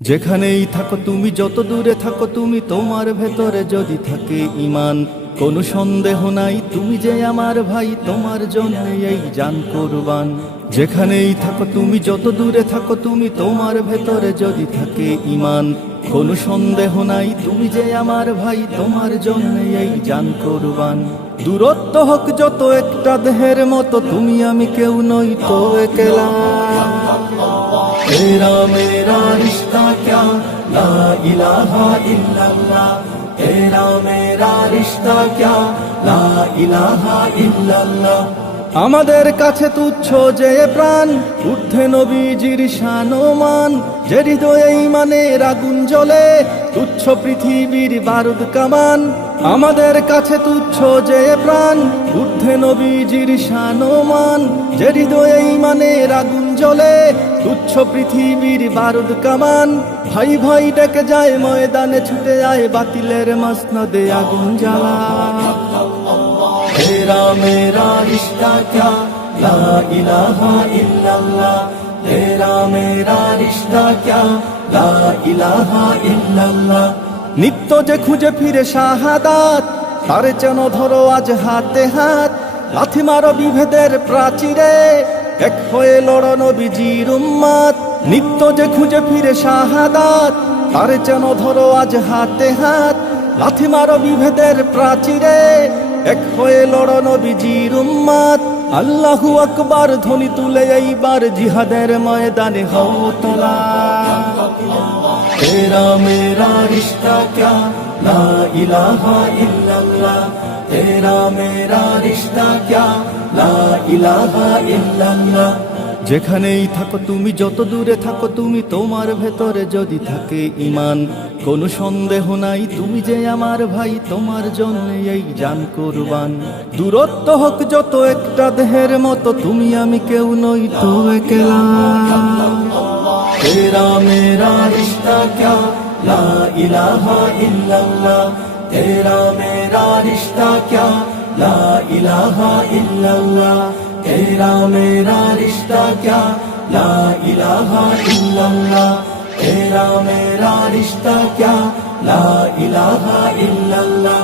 যেখানেই থাকো তুমি, যত দূরে থাকো তুমি, তোমার ভেতরে যদি থাকে ঈমান, কোনো সন্দেহ নাই তুমি যে আমার ভাই, তোমার জন্য এই জান কুরবান। যেখানেই থাকো তুমি, যত দূরে থাকো তুমি, তোমার ভেতরে যদি থাকে ঈমান, কোনো সন্দেহ নাই তুমি যে আমার ভাই, তোমার জন্য এই জান কুরবান। দূরত্ব হোক যত একটা দেহের মতো, তুমি আমি কেউ নই তো একলা। तेरा मेरा रिश्ता क्या ला इलाहा इल्लल्लाह, तेरा मेरा रिश्ता क्या ला इलाहा इल्लल्लाह। আমাদের কাছে তুচ্ছ যে প্রাণ, ঊর্ধ্বে নবীজির শান ও মান, যে হৃদয়ে ঈমানের আগুন জ্বলে, তুচ্ছ পৃথিবীর বারুদ কামান। আমাদের কাছে তুচ্ছ যে প্রাণ, ঊর্ধ্বে নবীজির শান ও মান, যে হৃদয়ে ঈমানের আগুন জ্বলে, তুচ্ছ পৃথিবীর বারুদ কামান। ভাই ভাই ডেকে যায় ময়দানে, ছুটে যায় বাতিলের মসনদে আগুন জ্বালা। तेरा मेरा रिश्ता क्या ला इलाहा इल्लल्लाह, तेरा मेरा रिश्ता क्या ला इलाहा इल्लल्लाह। নিত্য যে খুঁজে ফিরে শাহাদাত, তারে যেন ধরো আজ হাতে হাত। লাথি মারো বিভেদের প্রাচীরে, এক হয়ে লড়ো নবীজির উম্মত। নিত্য যে খুঁজে ফিরে শাহাদাত, তারে যেন ধরো আজ হাতে হাত। লাথি মারো বিভেদের প্রাচীরে, এক হয়ে লড়ো নবীজির উম্মত। আল্লাহু আকবার ধ্বনি তুলে এইবার জিহাদের ময়দানে হও তোলা। तेरा मेरा रिश्ता क्या ला इलाहा इल्लल्लाह, तेरा मेरा रिश्ता क्या ला इलाहा इल्लल्लाह। যেখানেই থাকো তুমি, যত দূরে থাকো তুমি, তোমার ভেতরে যদি থাকে ঈমান, কোনো সন্দেহ নাই তুমি যে আমার ভাই, তোমার জন্য এই জান কুরবান। দূরত্ব হোক যত একটা দেহের মতো, তুমি আমি কেউ নই তো একলা। तेरा मेरा रिश्ता क्या ला इलाहा इल्लल्लाह, तेरा मेरा रिश्ता क्या ला इलाहा इल्लल्लाह, तेरा मेरा रिश्ता क्या ला इलाहा इल्लल्लाह, तेरा मेरा रिश्ता क्या ला इलाहा इल्लल्लाह।